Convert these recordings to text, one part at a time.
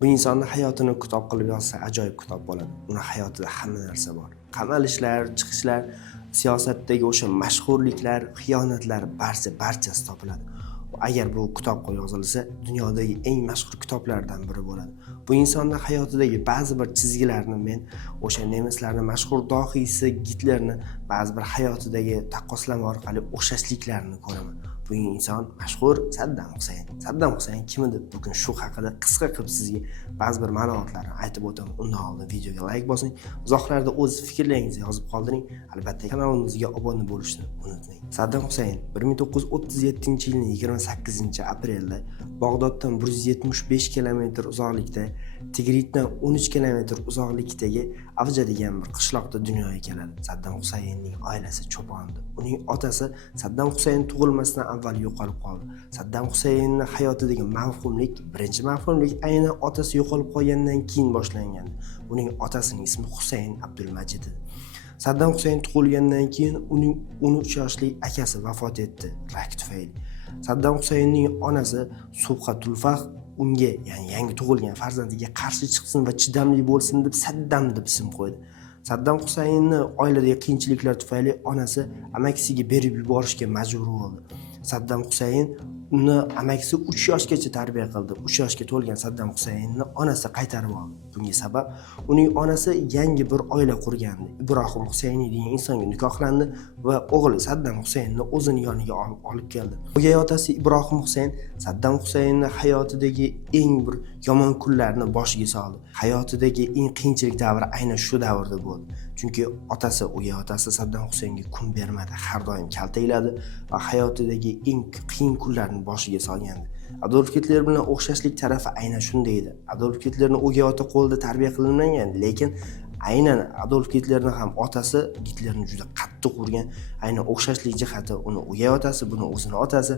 Bu insonni hayotini kitob qilib yozsa ajoyib kitob bo'ladi. Uni hayotida hamma narsa bor. Qamalishlar, chiqishlar, siyosatdagi o'sha mashhurliklar, xiyonatlar barchasi topiladi. Agar bu kitobga yozilsa, dunyodagi eng mashhur kitoblardan biri bo'ladi. Bu insonning hayotidagi ba'zi bir chizgilarni men o'sha nemislarning mashhur dohiysi Gitlerni ba'zi bir hayotidagi taqqoslama orqali o'xshashliklarini ko'raman. Bu inson mashhur Saddam Husayn. Saddam Husayn kim edi? Bugun shu haqida qisqa qilib sizga ba'zi bir ma'lumotlarni aytib o'taman. Undan oldin videoga like bosing, izohlarda o'z fikrlaringizni yozib qoldiring. Albatta kanalimizga obuna bo'lishni unutmang. Saddam Husayn 1937-yilning 28-aprelda Bag'doddan 175 kilometr uzoqlikda, Tigritdan 13 kilometr uzoqlikdagi Avja degan bir qishloqda dunyoga keladi. Saddam Husaynning oilasi cho'pondi. Uning otasi Saddam Husayn tug'ilmasidan avval yo'qolib qoldi. Saddam Husaynning hayotidagi birinchi mavhumlik aynan otasi yo'qolib qolgandan keyin boshlangan. Uning otasining ismi Husayn Abdulmajid edi. Saddam Husayn tug'ilgandan keyin uning 13 yoshli akasi vafot etdi rak tufayli. Saddam Husaynning onasi Subhatulfah unga, ya'ni yangi tug'ilgan farzandiga qarshi chiqsin va chidamli bo'lsin deb Saddam deb ism qo'ydi. Saddam Husaynning oiladagi qiyinchiliklar tufayli onasi amakisiga berib yuborishga majbur bo'ldi. Saddam Husayn uni amakisi 3 yoshgacha tarbiya qildi. 3 yoshga to'lgan Saddam Husaynni onasi qaytarib oldi. Bunga sabab uning onasi yangi bir oila qurgandi. Ibrohim Husayni degan insonga nikohlandi va o'g'li Saddam Husaynni o'zini yoniga olib keldi. O'gay otasi Ibrohim Husayn Saddam Husaynning hayotidagi eng bir yomon kunlarni boshiga soldi. Hayotidagi eng qiyinchilik davri aynan shu davrda bo'ldi. Chunki o'gay otasi Saddam Husaynga kun bermadi, har doim kaltakladi va hayotidagi eng qiyin kunlarni boshiga solgandi. Adolf Hitler bilan o'xshashlik tarafi aynan shunday edi. Adolf Hitlerning o'gay ota qo'lida tarbiya qilinmagan, lekin aynan Adolf Hitlerning ham otasi Hitlerni juda qattiq urgan. Aynan o'xshashlik jihati uni o'gay otasi, buni o'zini otasi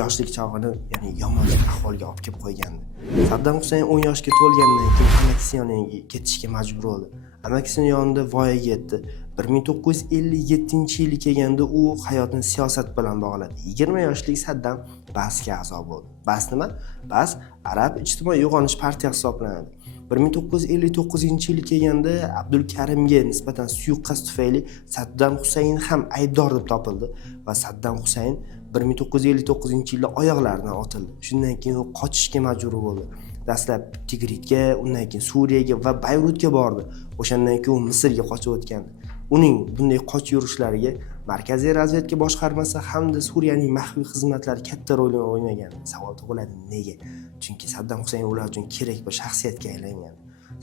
yoshlik chog'ini, ya'ni yomon ahvolga olib kelib qo'ygandi. Saddam Husayn 10 yoshga to'lgandan keyin amakisi yoniga ketishga majbur bo'ldi. Amakisining yonida voyaga yetdi. 1957-yilga kelganda u hayotini siyosat bilan bog'ladi. 20 yoshlik Saddam Ba'sga a'zo bo'ldi. Ba's nima? Ba's Arab ijtimoiy uyg'onish partiyasi hisoblanadi. 1959-yilga kelganda Abdul Karimga nisbatan suiqasd tufayli Saddam Husayn ham aybdor deb topildi va Saddam Husayn 1959-yilda oyoqlaridan otildi. Shundan keyin u qochishga majbur bo'ldi. Dastlab Tigritga, undan keyin Suriyaga va Bayrutga bordi. O'shandan keyin u Misrga qochib o'tgandi. Uning bunday qochib yurishlariga Markaziy razvedka boshqarmasi hamda Suriyaning maxfiy xizmatlari katta rol o'ynagan. Savol tug'iladi, nega? Chunki Saddam Husayn ular uchun kerak bir shaxsiyatga aylangan.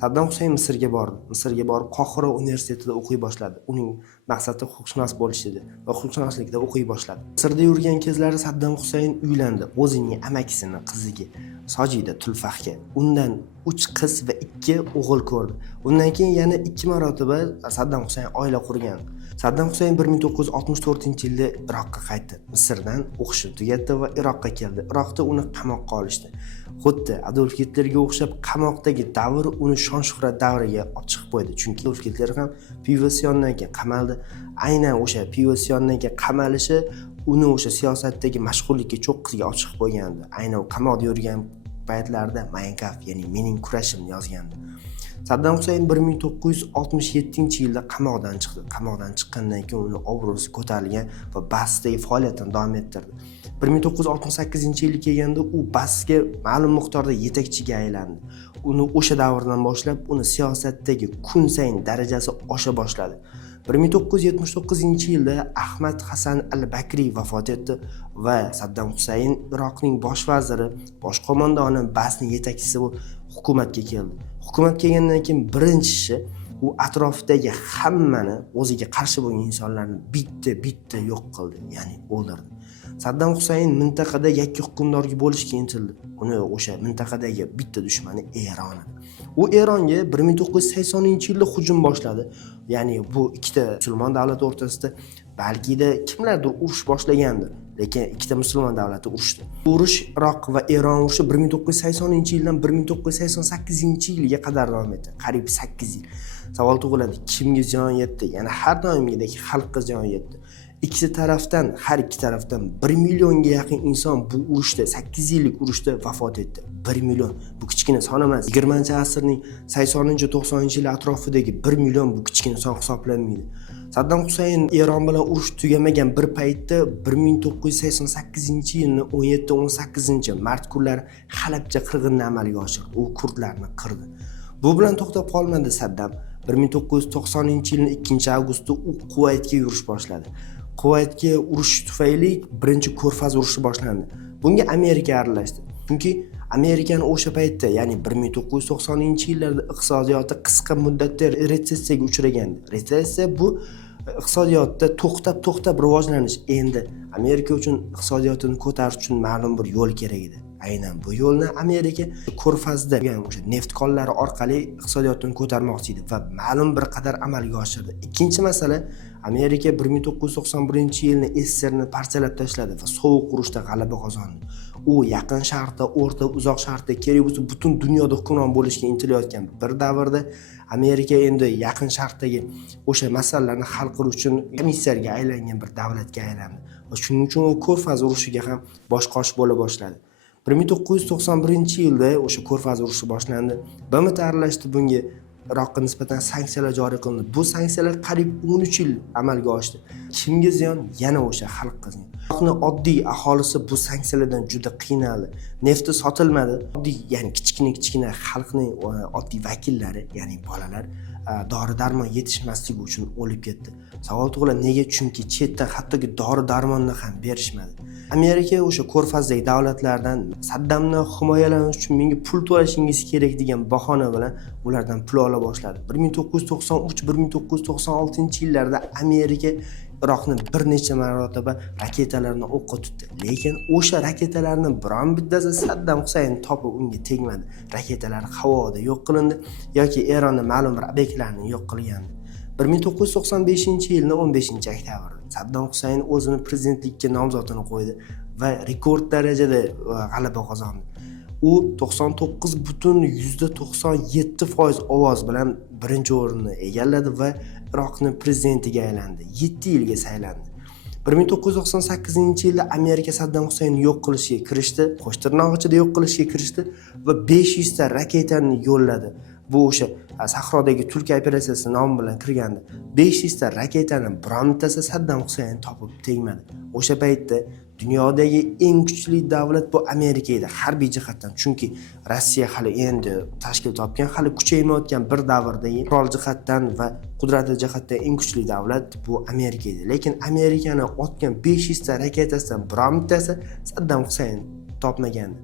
Saddam Husayn Misrga bordi. Misrga borib Qohira universitetida o'qiy boshladi. Uning maqsadi huquqshunos bo'lish edi va huquqshunoslikda o'qiy boshladi. Misrda yurgan kezlari Saddam Husayn uylandi o'zining amakisining qiziga, Sojida Tulfahga. Undan 3 qiz va 2 o'g'il ko'rdi. Undan keyin yana 2 marotaba Saddam Husayn oila qurgan. Saddam Husayn 1964-yilda Iroqqa qaytdi. Misrdan o'qishni tugatdi va Iroqqa keldi. Iroqda uni qamoqqa olishdi. Xuddi Adolf Hitlerga o'xshab qamoqdagi davr uni shon-shuhrat davriga olib chiqib qo'ydi. Chunki Adolf Hitler ham Pivosyondan keyin qamaldi. Aynan o'sha Pivosyondan keyin qamalishi uni o'sha siyosatdagi mashg'ullikka cho'qqiga olib chiqib qo'ygandi. Aynan u qamoqda yurgan paytlarda Mein Kampf, ya'ni mening kurashimni yozgandi. Saddam Husayn 1967-yilda qamoqdan chiqdi. Qamoqdan chiqqandan keyin uni obro'si ko'tarilgan va Ba'sdagi faoliyatini davom ettirdi. 1968-yilga kelganda u Ba'sga ma'lum miqdorda yetakchiga aylandi. Uni o'sha davrdan boshlab uni siyosatdagi kun sayin darajasi osha boshladi. 1979-yilda Ahmad Hasan al-Bakri vafot etdi va Saddam Husayn Iroqning bosh vaziri, bosh qo'mondoni, Ba'sning yetakchisi bo'lib hukumatga keldi. Hukumat kelgandan keyin birinchi ishi u atrofdagi hammani, o'ziga qarshi bo'lgan insonlarni bitta yo'q qildi, ya'ni o'ldirdi. Saddam Husayn mintaqada yakka hukmdorga bo'lishga intildi. Uni o'sha mintaqadagi bitta dushmani Eron edi. U Eronga 1980-yilda hujum boshladi. Ya'ni bu ikkita musulmon davlat o'rtasida balkida kimlardir urush boshlagandi, lekin ikkita musulmon davlati urushdi. Urush Iroq va Eron urushi 1980-yildan 1988-yilga qadar davom etdi. Qariyb 8 yil. Savol tug'iladi, kimga ziyon yetdi? Ya'ni har doimgidek xalqqa ziyon yetdi. ikkisi tarafdan, har ikki tarafdan 1 millionga yaqin inson bu urushda, 8 yillik urushda vafot etdi. 1 million bu kichkina son emas. 20-asrning 80-90-yil atrofidagi 1 million bu kichkina son hisoblanmaydi. Saddam Husayn Eron bilan urush tugamagan bir paytda 1988-yilning 17-18 mart kunlari Halabja qirg'inini amalga oshirdi. U kurdlarni qirdi. Bu bilan to'xtab qolmadi Saddam. 1990-yilning 2-avgustida u Kuvaytga yurish boshladi. Kuvaytga urush tufayli birinchi Ko'rfaz urushi boshlandi. Bunga Amerika aralashdi. Chunki Amerikani o'sha paytda, ya'ni 1990-yillarda iqtisodiyoti qisqa muddatda retsessiyaga uchragandi. Retsessiya bu iqtisodiyotda to'xtab rivojlanish. Endi Amerika uchun iqtisodiyotini ko'tarish uchun ma'lum bir yo'l kerak edi. Aynan bu yo'lni Amerika Ko'rfazda, ya'ni o'sha neft konlari orqali iqtisodiyotini ko'tarmoqchi edi va ma'lum bir qadar amalga oshirdi. Ikkinchi masala, Amerika 1991-yilni SSRni parchalab tashladi va sovuq urushda g'alaba qozondi. U Yaqin Sharqda, O'rta Uzoq Sharqda, kerak bo'lsa butun dunyoda hukmron bo'lishga intilayotgan bir davrda Amerika endi Yaqin Sharqdagi o'sha masalalarni hal qilish uchun komissarga aylangan bir davlatga aylandi. Va shuning uchun u Ko'rfaz urushiga ham bosh qosh bo'la boshladi. 1991-yilda o'sha Ko'rfaz urushi boshlandi. BMT aralashdi bunga. Iroqqa nisbatan sanksiyalar joriy qilindi. Bu sanksiyalar qariyb 13 yil amalga oshdi. Kimga ziyon? Yana o'sha xalqqa ziyon. Xalqning oddiy aholisi bu sanksiyalardan juda qiynaldi. Nefti sotilmadi. Oddiy, ya'ni kichkina xalqning oddiy vakillari, ya'ni bolalar dori-darmon yetishmasligi uchun o'lib ketdi. Savol tug'iladi, nega? Chunki chetdan hattoki dori-darmonni ham berishmadi. Amerika o'sha Ko'rfazdagi davlatlardan Saddamni himoyalanish uchun menga pul to'lashingiz kerak degan bahona bilan ulardan pul ola boshladi. 1993-1996-yillarda Amerika Iroqni bir necha marotaba raketalarni o'qqa tutdi. Lekin o'sha raketalarning biron bittasi Saddam Husayn topib unga tegmadi. Raketalar havoda yo'q qilindi yoki Eronning ma'lum bir obyektlarini yo'q qilgandi. 1995-yilning 15-oktyabr Saddam Husayn o'zini prezidentlikka nomzodini qo'ydi va rekord darajada g'alaba qozondi. U 99.97% ovoz bilan birinchi o'rinni egalladi va Iroqning prezidentiga aylandi. 7 yilga saylandi. 1998-yilda Amerika Saddam Husaynni yo'q qilishga kirishdi, qo'shtirnoq ichida yo'q qilishga kirishdi va 500 ta raketani yo'lladi. Bu o'sha sahrodagi Turkiya operatsiyasi nomi bilan kirgandi. 500 ta raketaning birontasi Saddam Husayn topib tegmadi. O'sha paytda dunyodagi eng kuchli davlat bu Amerika edi, harbiy jihatdan. Chunki Rossiya hali endi tashkil topgan, hali kuchaymayotgan bir davrdagi qurol jihatdan va qudrati jihatdan eng kuchli davlat bu Amerika edi. Lekin Amerikani otgan 500 ta raketasidan birontasi Saddam Husayn topmagandi.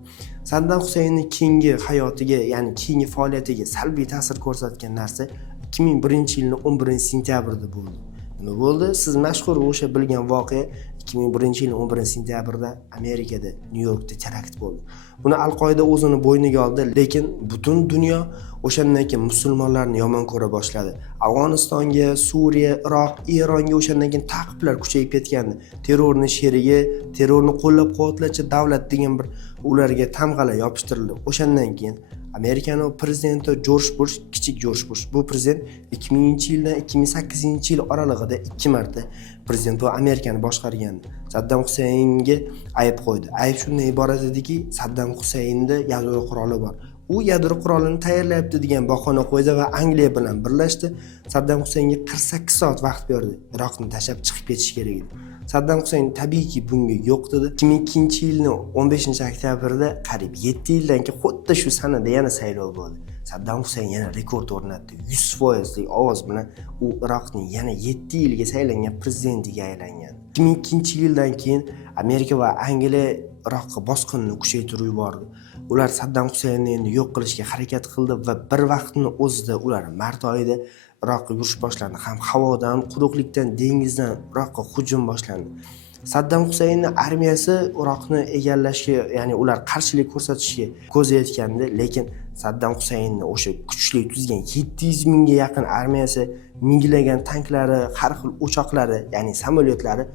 Saddam Husaynning keyingi hayotiga, ya'ni keyingi faoliyatiga salbiy ta'sir ko'rsatgan narsa 2001-yilning 11-sentyabrida bo'ldi. Nima bo'ldi? Siz mashhur o'sha bilgan voqea 2001-yilning 11-sentyabrida Amerikada, Nyu-Yorkda terakt bo'ldi. Buni Al-Qoida o'zini bo'yniga oldi, lekin butun dunyo o'shandan keyin musulmonlarni yomon ko'ra boshladi. Afg'onistonga, Suriya, Iroq, Eronga o'shandan keyin ta'qiblar kuchayib ketgandi. Terrorni sherigi, terrorni qo'llab-quvvatlovchi davlat degan bir ularga tamg'ala yopishtirildi. O'shandan keyin Amerikaning prezidenti Jorj Bush, kichik Jorj Bush, bu prezident 2000-yildan 2008-yil oralig'ida 2 marta prezident va Amerikani boshqargan. Saddam Husaynga ayb qo'ydi. Ayb shundan iborat ediki, Saddam Husaynda yadro quroli bor. U yadro qurolini tayyorlayapti degan bahona qo'ydi va Angliya bilan birlashdi. Saddam Husaynga 48 soat vaqt berdi. Iroqni tashlab chiqib ketish kerak edi. Saddam Husayn tabiiyki bunga yo'q dedi. 2002-yilning 15-oktyabrida qariyb 7 yildan keyin xuddi shu sanada yana saylov bo'ldi. Saddam Husayn yana rekord o'rnatdi. 100% ovoz bilan u Iroqning yana 7 yilga saylangan prezidentiga aylangan. 2002-yildan keyin Amerika va Angliya Iroqqa bosqinni kuchaytirib yubordi. Ular Saddam Husaynni endi yo'q qilishga harakat qildi va bir vaqtning o'zida ular mart oyida Iroqqa yurish boshlandi. Ham havodan, quruqlikdan, dengizdan Iroqqa hujum boshlandi. Saddam Husaynning armiyasi Iroqni egallashga, ya'ni ular qarshilik ko'rsatishga ko'zlayotgandi, lekin Saddam Husaynning o'sha kuchli tuzgan 700 mingga yaqin armiyasi, minglagan tanklari, har xil o'choqlari, ya'ni samolyotlari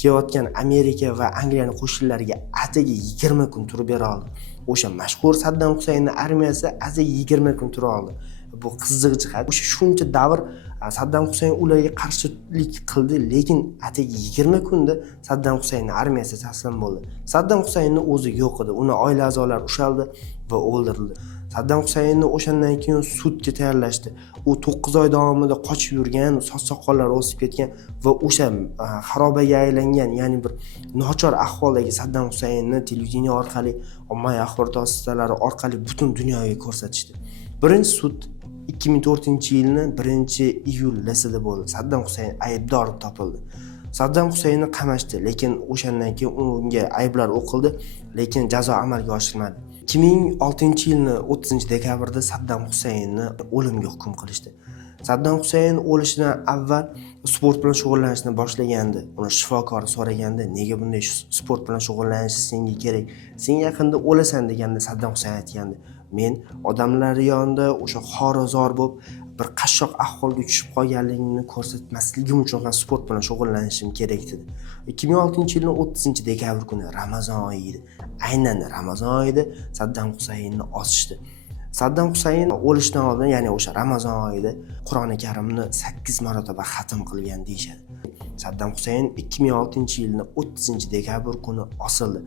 kelayotgan Amerika va Angliyaning qo'shinlariga atigi 20 kun turib bera oldi. O'sha mashhur Saddam Husaynning armiyasi atigi 20 kun tura oldi. bu qiziq jihat o'sha shuncha davr Saddam Husayn ularga qarshilik qildi, lekin atigi 20 kunda Saddam Husaynning armiyasi taslim bo'ldi. Saddam Husaynning o'zi yo'q edi, uni oila a'zolari ushaldi va o'ldirildi. Saddam Husaynni o'shandan keyin sudga tayyorlashdi. U 9 oy davomida qochib yurgan, soch-soqollari o'sib ketgan va o'sha xarobaga aylangan, ya'ni bir nochor ahvoldagi Saddam Husaynni televideniya orqali, ommaviy axborot vositalari orqali butun dunyoga ko'rsatishdi. Birinchi sud 2004-yilning 1-iyulida bo'ldi. Saddam Husayn aybdor topildi. Saddam Husaynni qamashdi, lekin o'shandan keyin unga ayblar o'qildi, lekin jazo amalga oshirilmadi. 2006-yilning 30-dekabrda Saddam Husaynni o'limga hukm qilishdi. Saddam Husayn o'lishidan avval sport bilan shug'ullanishni boshlagandi. Uni shifokor so'raganda, "Nega bunday sport bilan shug'ullanish senga kerak? Sen yaqinda o'lasan" deganda Saddam Husayn aytgandi: "Men odamlar yonida o'sha xorozor bo'lib, bir qashshoq ahvolga tushib qolganligimni ko'rsatmasligim uchun ham sport bilan shug'ullanishim kerak" dedi. 2006-yilning 30-dekabr kuni Ramazon oyi edi. Aynan Ramazon oyida Saddam Husaynni osishdi. Saddam Husayn o'lishidan oldin, ya'ni o'sha Ramazon oyida Qur'oni Karimni 8 marotaba xatm qilgan deyshadi. Saddam Husayn 2006-yilning 30-dekabr kuni osildi.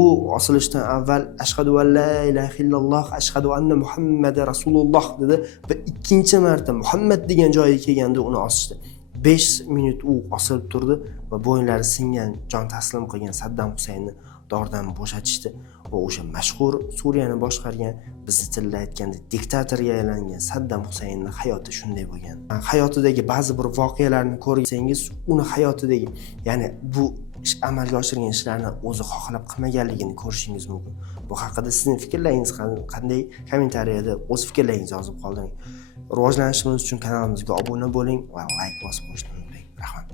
U osilishdan avval ashhadu an la ilaha illalloh, ashhadu anna Muhammadar rasululloh dedi va ikkinchi marta Muhammad degan joyiga kelganda uni osishdi. 5 minut u osilib turdi va bo'ynlari singan, jon taslim qilgan Saddam Husaynni dordan bo'shatishdi va o'sha mashhur Suriyani boshqargan, bizni tilda aytganda diktatorga aylangan Saddam Husaynning hayoti shunday bo'lgan. Hayotidagi ba'zi bir voqealarni ko'rsangiz, uni hayotidagi, ya'ni bu amalga oshirgan ishlarni o'zi xohlab qilmaganligini ko'rishingiz mumkin. Bu haqida sizning fikrlaringiz qanday? Kommentariyada o'z fikrlaringizni yozib qoldiring. Rivojlanishimiz uchun kanalimizga obuna bo'ling va like bosib qo'yishni unutmang. Rahmat.